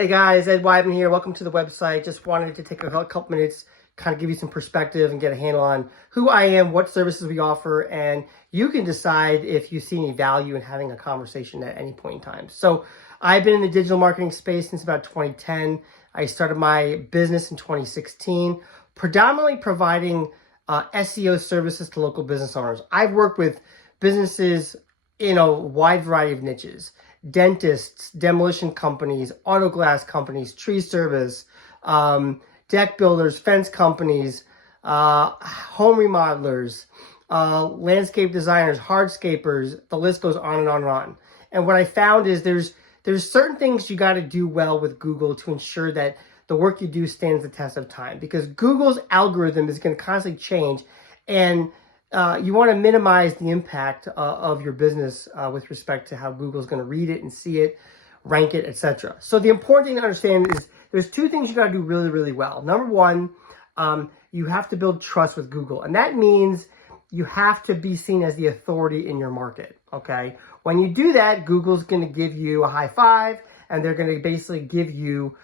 Hey guys, Ed Wyman here. Welcome to the website. Just wanted to take a couple minutes, kind of give you some perspective and get a handle on who I am, what services we offer, and you can decide if you see any value in having a conversation at any point in time. So I've been in the digital marketing space since about 2010. I started my business in 2016, predominantly providing SEO services to local business owners. I've worked with businesses in a wide variety of niches: dentists, demolition companies, auto glass companies, tree service, deck builders, fence companies, home remodelers, landscape designers, hardscapers. The list goes on and on and on. And what I found is there's certain things you got to do well with Google to ensure that the work you do stands the test of time, because Google's algorithm is going to constantly change, and you want to minimize the impact of your business with respect to how Google's going to read it and see it, rank it, etc. So the important thing to understand is there's two things you got to do really, really well. Number one, you have to build trust with Google, and that means you have to be seen as the authority in your market, okay? When you do that, Google's going to give you a high five, and they're going to basically give you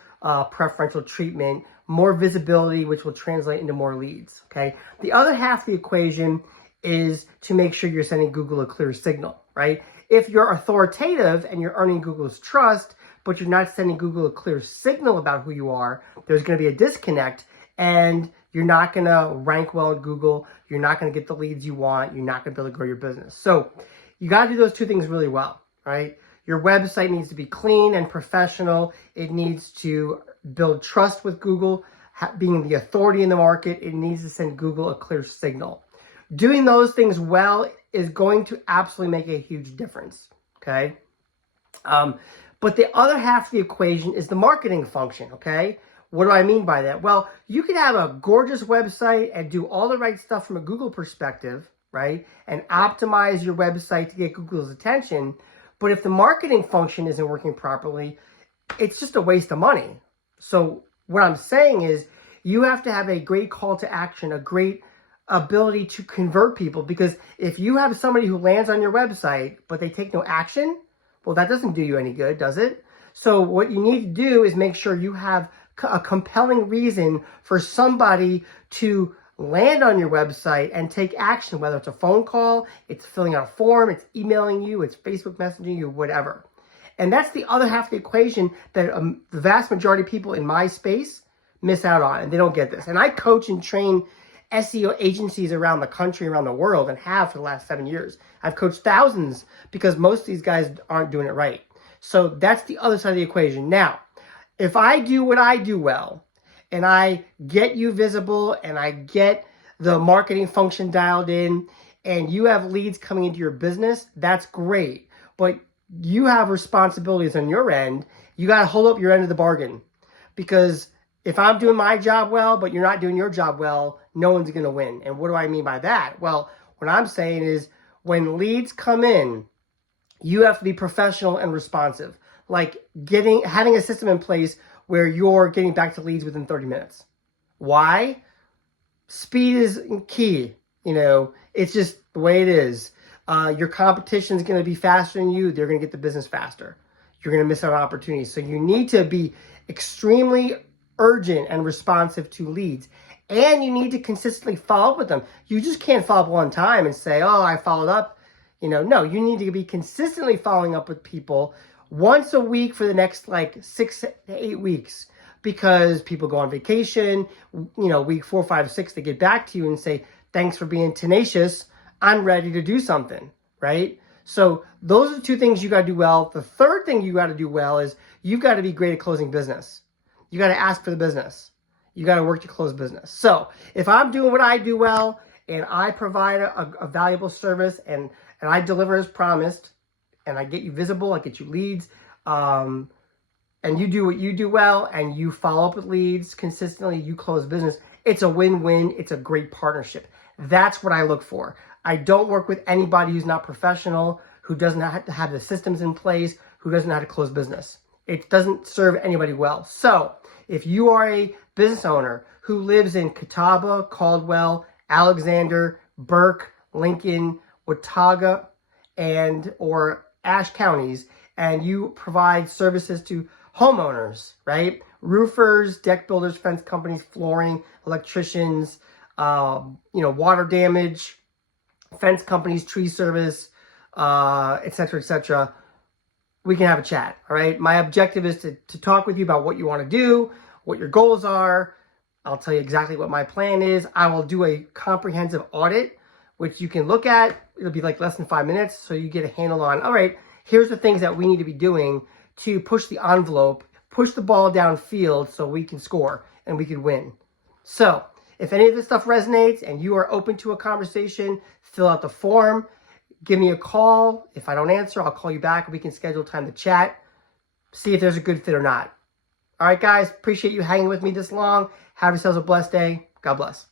preferential treatment, more visibility, which will translate into more leads, okay? The other half of the equation is to make sure you're sending Google a clear signal, right? If you're authoritative and you're earning Google's trust, but you're not sending Google a clear signal about who you are, there's going to be a disconnect, and you're not going to rank well at Google. You're not going to get the leads you want. You're not going to be able to grow your business. So you got to do those two things really well, right? Your website needs to be clean and professional. It needs to build trust with Google. Being the authority in the market, it needs to send Google a clear signal. Doing those things well is going to absolutely make a huge difference, okay? But the other half of the equation is the marketing function, okay? What do I mean by that? Well, you could have a gorgeous website and do all the right stuff from a Google perspective, right? And optimize your website to get Google's attention. But if the marketing function isn't working properly, it's just a waste of money. So what I'm saying is you have to have a great call to action, a great ability to convert people, because if you have somebody who lands on your website, but they take no action, well, that doesn't do you any good, does it? So what you need to do is make sure you have a compelling reason for somebody to land on your website and take action, whether it's a phone call, it's filling out a form, it's emailing you, it's Facebook messaging you, whatever. And that's the other half of the equation that the vast majority of people in my space miss out on, and they don't get this. And I coach and train SEO agencies around the country, around the world, and have for the last 7 years. I've coached thousands because most of these guys aren't doing it right. So that's the other side of the equation. Now, if I do what I do well, and I get you visible, and I get the marketing function dialed in, and you have leads coming into your business, that's great. But you have responsibilities on your end. You got to hold up your end of the bargain, because if I'm doing my job well, but you're not doing your job well, no one's going to win. And what do I mean by that? Well, what I'm saying is when leads come in, you have to be professional and responsive. Like having a system in place where you're getting back to leads within 30 minutes. Why? Speed is key. You know, it's just the way it is. Your competition is going to be faster than you. They're going to get the business faster. You're going to miss out on opportunities. So you need to be extremely urgent and responsive to leads. And you need to consistently follow up with them. You just can't follow up one time and say, oh, I followed up. No, you need to be consistently following up with people once a week for the next 6 to 8 weeks, because people go on vacation, week 4, 5, 6, they get back to you and say, thanks for being tenacious. I'm ready to do something, right? So those are the two things you got to do well. The third thing you got to do well is you've got to be great at closing business. You got to ask for the business. You got to work to close business. So if I'm doing what I do well, and I provide a valuable service, and I deliver as promised, and I get you visible, I get you leads, and you do what you do well, and you follow up with leads consistently, you close business, it's a win-win. It's a great partnership. That's what I look for. I don't work with anybody who's not professional, who doesn't have the systems in place, who doesn't know how to close business. It doesn't serve anybody well. So if you are a business owner who lives in Catawba, Caldwell, Alexander, Burke, Lincoln, Watauga, or Ashe counties, and you provide services to homeowners, right? Roofers, deck builders, fence companies, flooring, electricians, water damage, fence companies, tree service, et cetera, we can have a chat, all right? My objective is to talk with you about what you want to do, what your goals are. I'll tell you exactly what my plan is. I will do a comprehensive audit, which you can look at. It'll be like less than 5 minutes, so you get a handle on, all right, here's the things that we need to be doing to push the envelope, push the ball downfield so we can score and we can win. So if any of this stuff resonates and you are open to a conversation, fill out the form. Give me a call. If I don't answer, I'll call you back. We can schedule time to chat, see if there's a good fit or not. All right, guys, appreciate you hanging with me this long. Have yourselves a blessed day. God bless.